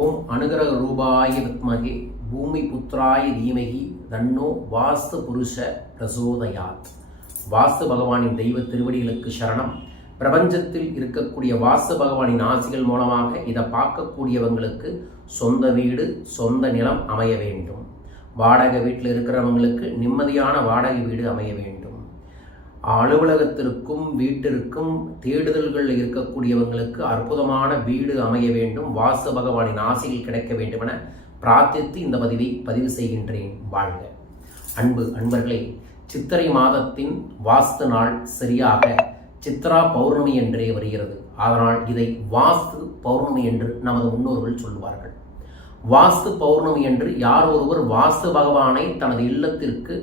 ஓம் அனுகிரக ரூபாய வித்மகே பூமி புத்திராய தீமகி தன்னோ வாஸ்து புருஷ பிரசோதயாத். வாஸ்து பகவானின் தெய்வ திருவடிகளுக்கு சரணம். பிரபஞ்சத்தில் இருக்கக்கூடிய வாஸ்து பகவானின் ஆசிகள் மூலமாக இதை பார்க்கக்கூடியவங்களுக்கு சொந்த வீடு சொந்த நிலம் அமைய வேண்டும். வாடகை வீட்டில் இருக்கிறவங்களுக்கு நிம்மதியான வாடகை வீடு அமைய வேண்டும். அலுவலகத்திற்கும் வீட்டிற்கும் தேடுதல்கள் இருக்கக்கூடியவங்களுக்கு அற்புதமான வீடு அமைய வேண்டும். வாசு பகவானின் ஆசைகள் கிடைக்க வேண்டும் என பிரார்த்தித்து இந்த பதிவை பதிவு செய்கின்றேன். வாழ்க. அன்பு அன்பர்களே சித்திரை மாதத்தின் வாஸ்து நாள் சரியாக சித்ரா பௌர்ணமி என்றே வருகிறது. அதனால் இதை வாஸ்து பௌர்ணமி என்று நமது முன்னோர்கள் சொல்வார்கள் வாஸ்து பௌர்ணமி என்று யார் ஒருவர் வாஸ்து பகவானை தனது இல்லத்திற்கு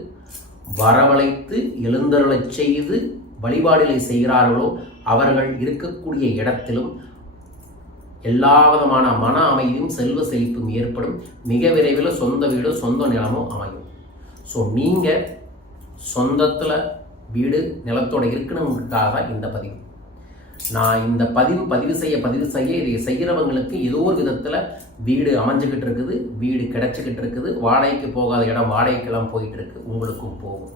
வரவழைத்து எழுந்தருளச் செய்து வழிபாடுகளை செய்கிறார்களோ அவர்கள் இருக்கக்கூடிய இடத்திலும் எல்லா விதமான மன அமைதியும் செல்வ செழிப்பும் ஏற்படும். மிக விரைவில் சொந்த வீடு சொந்த நிலமும் அமையும். ஸோ நீங்கள் சொந்தத்தில் வீடு நிலத்தோட இருக்கணுங்கிறதுக்காக தான் இந்த பதிவு. நான் இந்த பதிவு பதிவு செய்ய பதிவு செய்ய இதை செய்கிறவங்களுக்கு ஏதோ ஒரு விதத்தில் வீடு அமைஞ்சுக்கிட்டு இருக்குது வீடு கிடைச்சிக்கிட்டு இருக்குது வாடகைக்கு போகாத இடம் வாடகைக்கெல்லாம் போயிட்டு இருக்கு உங்களுக்கும் போகும்.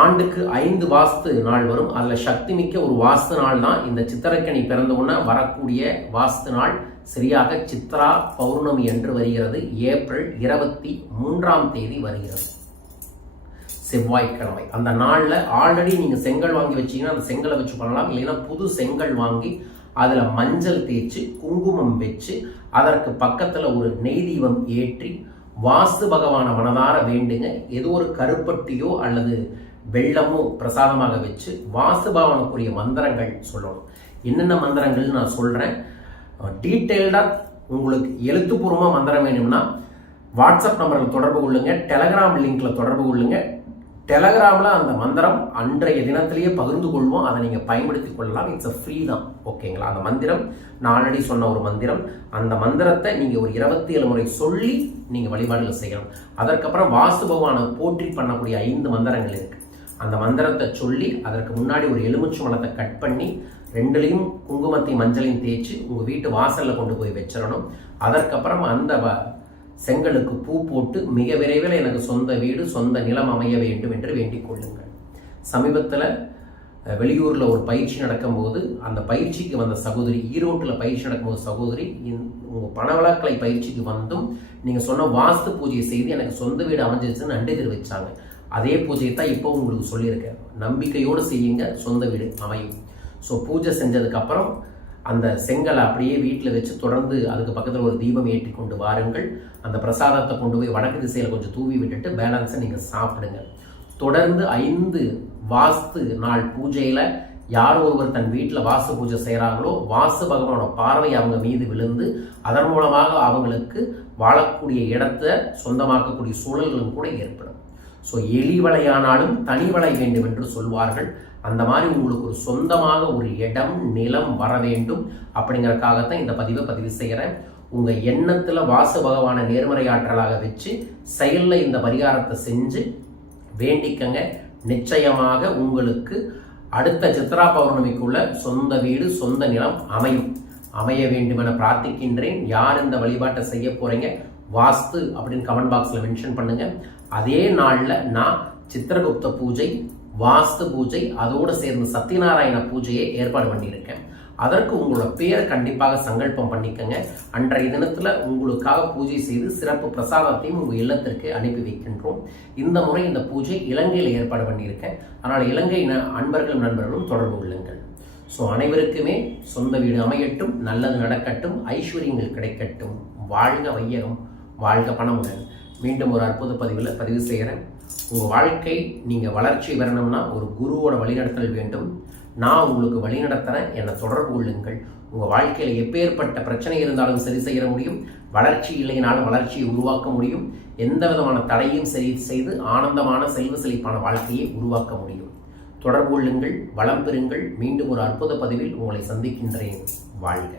ஆண்டுக்கு ஐந்து வாஸ்து நாள் வரும். அதில் சக்தி மிக்க ஒரு வாஸ்து நாள் தான் இந்த சித்திரக்கணி பிறந்த உடனே வரக்கூடிய வாஸ்து நாள். சரியாக சித்ரா பௌர்ணமி என்று வருகிறது. ஏப்ரல் இருபத்தி மூன்றாம் தேதி வருகிறது. செவ்வாய்க்கிழமை. அந்த நாளில் ஆல்ரெடி நீங்கள் செங்கல் வாங்கி வச்சிங்கன்னா அந்த செங்கலை வச்சு பண்ணலாம். இல்லைன்னா புது செங்கல் வாங்கி அதில் மஞ்சள் தேய்ச்சி குங்குமம் வச்சு அதற்கு பக்கத்தில் ஒரு நெய் தீபம் ஏற்றி வாஸ்து பகவான மனதார வேண்டுங்க. ஏதோ ஒரு கருப்பட்டியோ அல்லது வெள்ளமோ பிரசாதமாக வச்சு வாஸ்து பகவானுக்குரிய மந்திரங்கள் சொல்லணும். என்னென்ன மந்திரங்கள் நான் சொல்கிறேன் டீட்டெயில்டாக உங்களுக்கு எழுத்துப்பூர்வமாக மந்திரம் வேணும்னா வாட்ஸ்அப் நம்பரில் தொடர்பு கொள்ளுங்கள் டெலகிராம் லிங்கில் தொடர்பு கொள்ளுங்கள் டெலகிராமில் அந்த மந்திரம் அன்றைய தினத்திலேயே பகிர்ந்து கொள்வோம். அதை நீங்கள் பயன்படுத்தி கொள்ளலாம். இட்ஸ் அ ஃப்ரீ தான். ஓகேங்களா அந்த மந்திரம் நான் சொன்ன ஒரு மந்திரம். அந்த மந்திரத்தை நீங்கள் ஒரு இருபத்தி ஏழு முறை சொல்லி நீங்கள் வழிபாடுகள் செய்யணும். அதற்கப்புறம் வாசு பகவானை போற்றி பண்ணக்கூடிய ஐந்து மந்திரங்கள் இருக்குது அந்த மந்திரத்தை சொல்லி அதற்கு முன்னாடி ஒரு எலுமிச்சு மலத்தை கட் பண்ணி ரெண்டுலேயும் குங்குமத்தையும் மஞ்சளையும் தேய்ச்சி உங்கள் வீட்டு வாசலில் கொண்டு போய் வச்சிடணும். அதற்கப்புறம் அந்த செங்கலுக்கு பூ போட்டு மிக விரைவில் எனக்கு சொந்த வீடு சொந்த நிலம் அமைய வேண்டும் என்று வேண்டிக் கொள்ளுங்கள். சமீபத்தில் வெளியூரில் ஒரு பயிற்சி நடக்கும்போது அந்த பயிற்சிக்கு வந்த சகோதரி ஈரோட்டில் பயிற்சி நடக்கும்போது சகோதரி உங்கள் பணவளக்கலை பயிற்சிக்கு வந்தும் நீங்கள் சொன்ன வாஸ்து பூஜையை செய்து எனக்கு சொந்த வீடு அமைஞ்சிருச்சுன்னு நன்றி தெரிவித்தாங்க அதே பூஜையை தான் இப்போ உங்களுக்கு சொல்லியிருக்கேன். நம்பிக்கையோடு செய்யுங்க சொந்த வீடு அமையும். ஸோ பூஜை செஞ்சதுக்கப்புறம் அந்த செங்கலை அப்படியே வீட்டில் வச்சு தொடர்ந்து அதுக்கு பக்கத்தில் ஒரு தீபம் ஏற்றி கொண்டு வாருங்கள். அந்த பிரசாதத்தை கொண்டு போய் வடக்கு திசையில் கொஞ்சம் தூவி விட்டுட்டு பேலன்ஸை நீங்கள் சாப்பிடுங்க. தொடர்ந்து ஐந்து வாஸ்து நாள் பூஜையில் யார் ஒருவர் தன் வீட்டில் வாசு பூஜை செய்கிறாங்களோ வாசு பகவானோட பார்வை அவங்க மீது விழுந்து அதன் மூலமாக அவங்களுக்கு வாழக்கூடிய இடத்த சொந்தமாக்கக்கூடிய சூழல்களும் கூட ஏற்படும். ஸோ எலி வலையானாலும் தனி வலை வேண்டும் என்று சொல்வார்கள். அந்த மாதிரி உங்களுக்கு ஒரு சொந்தமாக ஒரு இடம் நிலம் வர வேண்டும். அப்படிங்கிறக்காகத்தான் இந்த பதிவை பதிவு செய்கிறேன் உங்கள் எண்ணத்தில் வாசு பகவான நேர்மறையாற்றலாக வச்சு செயலில் இந்த பரிகாரத்தை செஞ்சு வேண்டிக்கங்க. நிச்சயமாக உங்களுக்கு அடுத்த சித்ரா பௌர்ணமிக்குள்ள சொந்த வீடு சொந்த நிலம் அமையும். அமைய வேண்டும் என பிரார்த்திக்கின்றேன். யார் இந்த வழிபாட்டை செய்ய போறீங்க? வாஸ்து அப்படின்னு கமெண்ட் பாக்ஸில் மென்ஷன் பண்ணுங்கள் அதே நாளில் நான் சித்திரகுப்த பூஜை வாஸ்து பூஜை அதோடு சேர்ந்து சத்யநாராயண பூஜையை ஏற்பாடு பண்ணியிருக்கேன். அதற்கு உங்களோட பேரை கண்டிப்பாக சங்கல்பம் பண்ணிக்கங்க. அன்றைய தினத்தில் உங்களுக்காக பூஜை செய்து சிறப்பு பிரசாதத்தையும் உங்கள் இல்லத்திற்கு அனுப்பி வைக்கின்றோம். இந்த முறை இந்த பூஜை இலங்கையில் ஏற்பாடு பண்ணியிருக்கேன். அதனால் இலங்கை அன்பர்களும் நண்பர்களும் தொடர்பு கொள்ளுங்கள். ஸோ அனைவருக்குமே சொந்த வீடு அமையட்டும் நல்லது நடக்கட்டும் ஐஸ்வர்யங்கள் கிடைக்கட்டும். வாழ்க வையகம் வாழ்க பணமுடன். மீண்டும் ஒரு அற்புத பதிவில் பதிவு செய்கிறேன் உங்கள் வாழ்க்கை நீங்கள் வளர்ச்சி வரணும்னா ஒரு குருவோட வழிநடத்தல் வேண்டும். நான் உங்களுக்கு வழி நடத்துகிறேன் என்னை தொடர்பு கொள்ளுங்கள். உங்கள் வாழ்க்கையில் எப்பேற்பட்ட பிரச்சனை இருந்தாலும் சரி செய்ய முடியும். வளர்ச்சி இல்லைனாலும் வளர்ச்சியை உருவாக்க முடியும். எந்த விதமான தடையும் சரி செய்து ஆனந்தமான செல்வ செழிப்பான வாழ்க்கையை உருவாக்க முடியும். தொடர்பு கொள்ளுங்கள் வளம் பெறுங்கள். மீண்டும் ஒரு அற்புத பதிவில் உங்களை சந்திக்கின்றேன். வாழ்க.